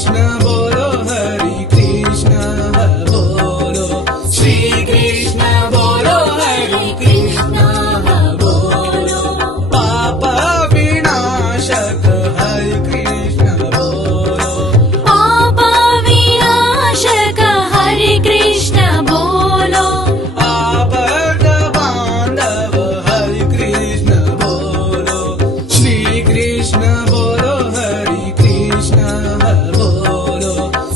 कृष्ण बोलो हरे कृष्ण बोलो श्री कृष्ण बोलो हरे कृष्ण बोलो पाप विनाशक हरे कृष्ण बोलो पाप विनाशक हरे कृष्ण बोलो आपद बांधव हरे कृष्ण बोलो श्री कृष्ण बोलो हरे कृष्ण बोलो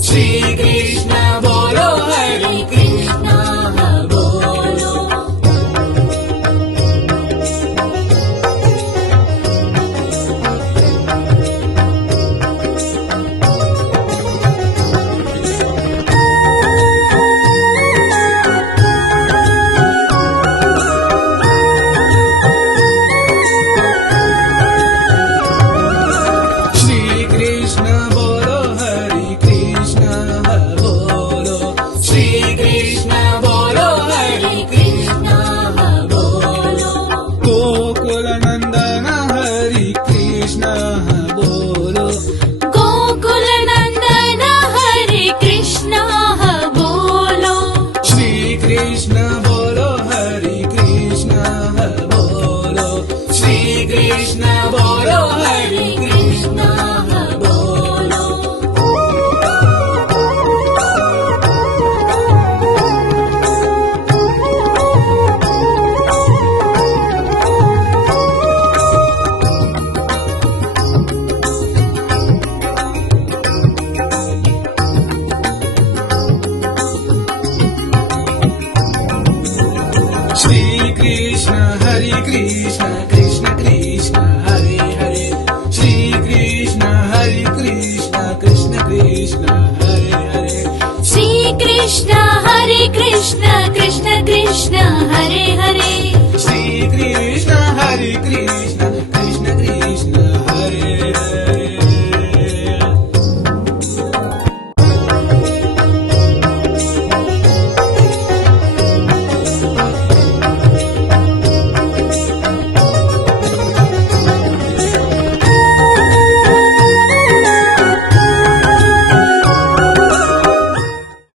श्री कृष्ण बोलो हरे कृष्ण बोलो श्री कृष्ण बोलो हरे कृष्ण बोलो श्री कृष्ण बोलो हरे कृष्ण बोलो गोकुल नंदन हरे कृष्ण बोलो गोकुल नंदन हरे कृष्ण बोलो श्री कृष्ण बोलो हरे कृष्ण बोलो श्री कृष्ण बोलो हरे कृष्ण बोलो श्री कृष्ण हरे कृष्ण कृष्ण कृष्ण हरे हरे श्री कृष्ण हरे कृष्ण कृष्ण कृष्ण हरे हरे श्री कृष्ण हरे कृष्ण कृष्ण कृष्ण हरे